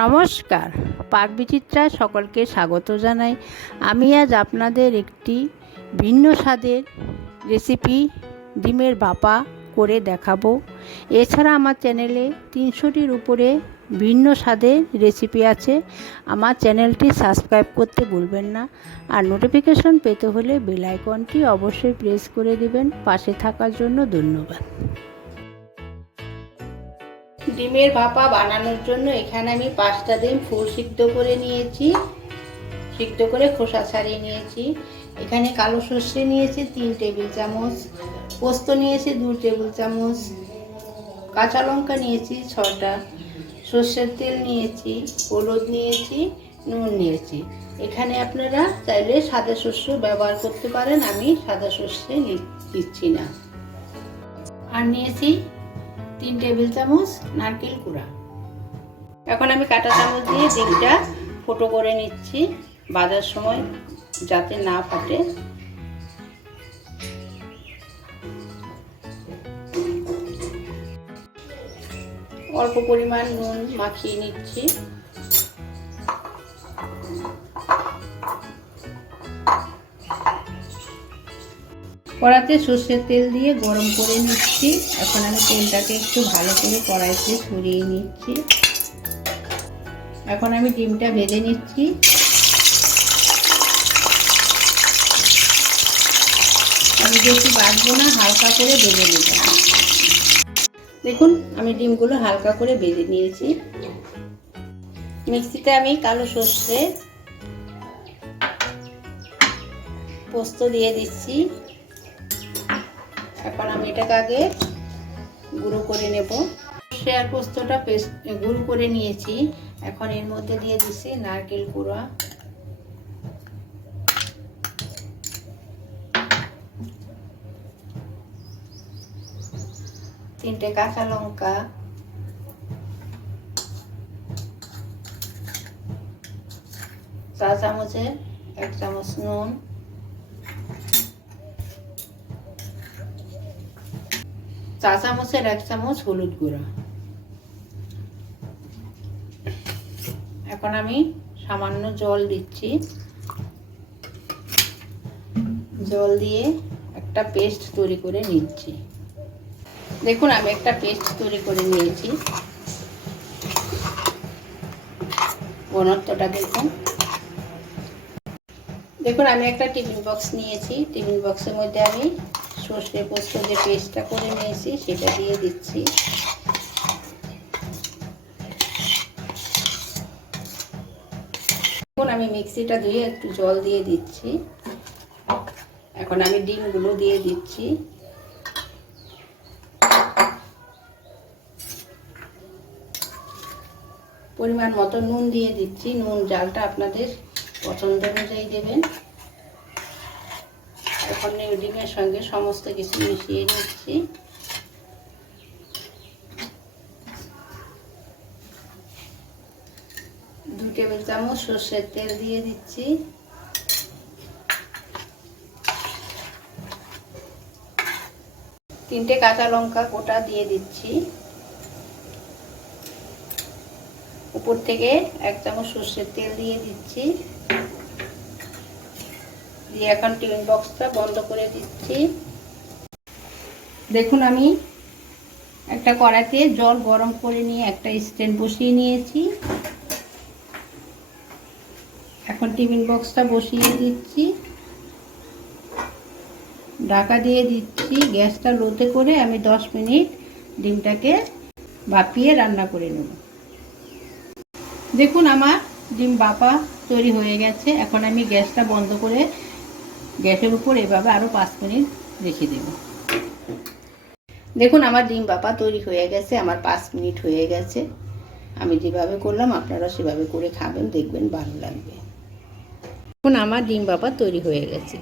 নমস্কার। পাক বিচিত্রায় সকলকে স্বাগত জানাই। আমি আজ আপনাদের একটি ভিন্ন স্বাদের রেসিপি ডিমের বাপা করে দেখাবো। এছাড়া আমার চ্যানেলে তিনশোটির উপরে ভিন্ন স্বাদের রেসিপি আছে। আমার চ্যানেলটি সাবস্ক্রাইব করতে ভুলবেন না। আর নোটিফিকেশন পেতে হলে বেল আইকনটি অবশ্যই প্রেস করে দিবেন। পাশে থাকার জন্য ধন্যবাদ। ডিমের ভাপা বানানোর জন্য এখানে আমি পাঁচটা ডিম ফুল সিদ্ধ করে নিয়েছি। সিদ্ধ করে খোসা ছাড়িয়ে নিয়েছি। এখানে কালো সর্ষে নিয়েছি তিন টেবিল চামচ, পোস্ত নিয়েছি দু টেবিল চামচ, কাঁচা লঙ্কা নিয়েছি ছটা, সর্ষের তেল নিয়েছি, হলুদ নিয়েছি, নুন নিয়েছি। এখানে আপনারা চাইলে সাদা শস্য ব্যবহার করতে পারেন, আমি সাদা শস্যে দিচ্ছি না। আর নিয়েছি তিন টেবিল চামচ নারকেল কুড়া। এখন আমি কাঁটা চামচ দিয়ে ডিমটা ফোটো করে নিচ্ছি, বাজার সময় যাতে না ফাটে। অল্প পরিমাণ নুন মাখিয়ে নিচ্ছি। কড়াতে সর্ষের তেল দিয়ে গরম করে নিচ্ছি। এখন আমি তেলটাকে একটু ভালো করে কড়াইতে সরিয়ে নিচ্ছি। এখন আমি ডিমটা ভেজে নিচ্ছি। আমি বেশি বাড়বো না, হালকা করে ভেজে নেব। দেখুন, আমি ডিমগুলো হালকা করে ভেজে নিয়েছি। মিক্সিতে আমি কালো সর্ষে পোস্ত দিয়ে দিচ্ছি। এখন আমি এটাকে আগে গুঁড়ো করে নেব। আর পোস্তটা গুঁড়ো করে নিয়েছি। এখন এর মধ্যে দিয়ে দিচ্ছি নারকেল গুঁড়া তিনটে কাঁচা লঙ্কা। চা চামচে এক চামচ নুন। চা চামচের এক চামচ হলুদ গুঁড়া। এখন আমি সামান্য জল দিচ্ছি। জল দিয়ে একটা পেস্ট তৈরি করে নিচ্ছি। দেখুন, আমি একটা পেস্ট তৈরি করে নিয়েছি। ঘনত্বটা দেখুন। দেখুন, আমি একটা টিফিন বক্স নিয়েছি। টিফিন বক্সের মধ্যে আমি সর্ষে পোস্ত যে পেস্টটা করে নিয়েছি, সেটা দিয়ে দিচ্ছি। এখন আমি মিক্সিটা ধুয়ে একটু জল দিয়ে দিচ্ছি। এখন আমি ডিমগুলো দিয়ে দিচ্ছি। পরিমাণ মতো নুন দিয়ে দিচ্ছি। নুন, জালটা আপনাদের পছন্দ অনুযায়ী দেবেন। এখন ডিমের সঙ্গে সমস্ত কিছু মিশিয়ে নিচ্ছি। দু টেবিল চামচ সর্ষের তেল দিয়ে দিচ্ছি। তিনটে কাঁচা লঙ্কা গোটা দিয়ে দিচ্ছি। উপর থেকে এক চামচ সর্ষের তেল দিয়ে দিচ্ছি। দিয়ে এখন টিফিন বক্সটা বন্ধ করে দিচ্ছি। দেখুন আমি একটা কড়াইতে জল গরম করে নিয়ে একটা স্ট্যান্ড বসিয়ে নিয়েছি। এখন টিফিন বক্সটা বসিয়ে দিচ্ছি। ঢাকা দিয়ে দিচ্ছি গ্যাসটা লোতে করে আমি দশ মিনিট ডিমটাকে ভাপিয়ে রান্না করে নেব। দেখুন আমার ডিম বাপা তৈরি হয়ে গেছে। এখন আমি গ্যাসটা বন্ধ করে গ্যাসের উপর এভাবে আরও পাঁচ মিনিট রেখে দেব। দেখুন, আমার ডিম বাপা তৈরি হয়ে গেছে, আমার পাঁচ মিনিট হয়ে গেছে। আমি যেভাবে করলাম আপনারা সেভাবে করে খাবেন, দেখবেন ভালো লাগবে। এখন আমার ডিম বাপা তৈরি হয়ে গেছে।